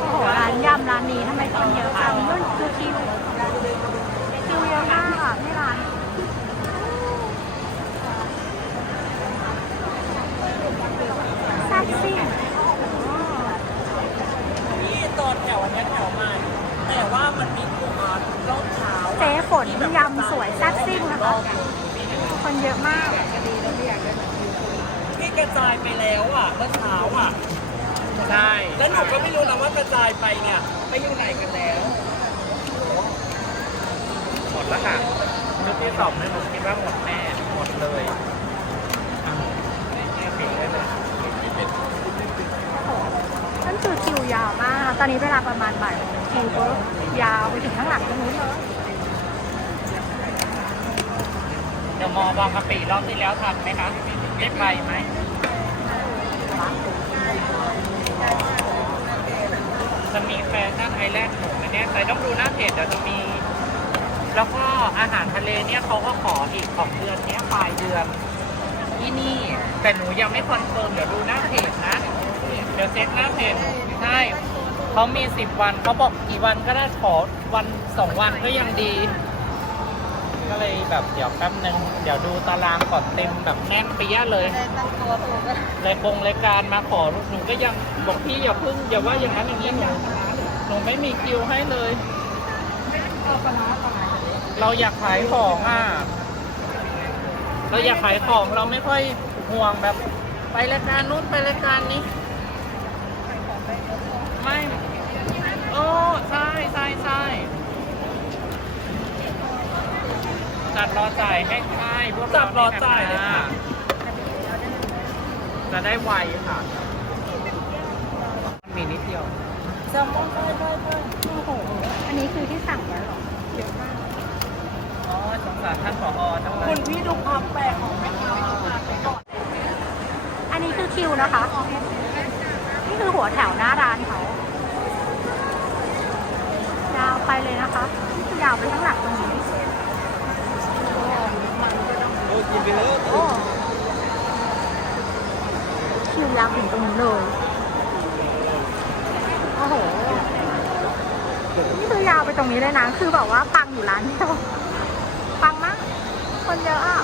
โอ้โหร้านยำร้านนี้ทำไมคนเยอะจังเลิวคิเยอะมากไม่ร้านแซ่ซิงที่ตอนแถวอันนี้ยแถวใม่แต่ว่ามันมีลุ่ค้าเจ๊ฝนยำสวยแซ่บซิ่งนะคะคนเยอะมากดีเลยอยากเดิน จายไปแล้วอะเมื่อเช้าอะ ใช่แล้วหนูก็ไม่รู้นะว่ากระจายไปเนี่ยไปอยู่ไหนกันแล้วหมดแล้วค่ะชุดที่สองเนี่ยผมคิดว่าหมดแน่หมดเลยอะแม่ปิดได้เลยนั่นคือคิวยาวมาก ตอนนี้เวลาประมาณบ่ายโมงคิวก็ยาวไปถึงข้างหลังตรงนู้นเลยเดี๋ยวมอบางกะปิรอบที่แล้วทันไหมคะได้ไปไหมจะมีแฟชั่นไอแลนด์หนูอันเนี้ยแต่ต้องดูหน้าเพจเดี๋ยวจะมี แล้วก็อาหารทะเลเนี่ยเขาก็ขออีกของเดือนเนี้ยปลายเดือนที่นี่ แต่หนูยังไม่คอนเฟิร์มเดี๋ยวดูหน้าเพจนะ เดี๋ยวเช็คหน้าเพจใช่เขามีสิบวันเขาบอกกี่วันก็ได้ขอวันสองวันก็ยังดี แบบเดี๋ยวแป๊บนึงเดี๋ยวดูตารางก่อนเต็มแบบแน่นเปี้ยะเลยรายกงรายการมาขอหนูก็ยังบอกพี่อย่าพึ่งอย่าว่าอย่างนั้นอย่างนี้หนูหนูไม่มีคิวให้เลยเราอยากขายของอะเราอยากขายของเราไม่ค่อยห่วงแบบ ไปรายการนู้นไปรายการนี้ไม่โอ้ใช่ใช่ใช่จัด รอจ่ายให้ใช่พวกจัดรอจ่ายเลยค่ะ จะได้ไวค่ะ มีนิดเดียวแซลมอนได้ได้ได้โอ้โหอันนี้คือที่สั่งไว้เหรอเยอะมากอ๋อสงสารท่านผอจังเลคุยณพี่ดูความแปลกของแม่ค้าไปก่อนอันนี้คือคิวนะคะ นี่คือหัวแถวหน้าร้านเขา ยาวไปเลยนะคะ ยาวไปข้างหลังตรงนี้ โอ้กินไปเลย โอ้คิว ยาวถึงตรงนี้เลยโอ้โหนี่คือยาวไปตรงนี้เลยนะ คือแบบว่าปังอยู่ร้านเดียวปังมาก คนเยอะอะ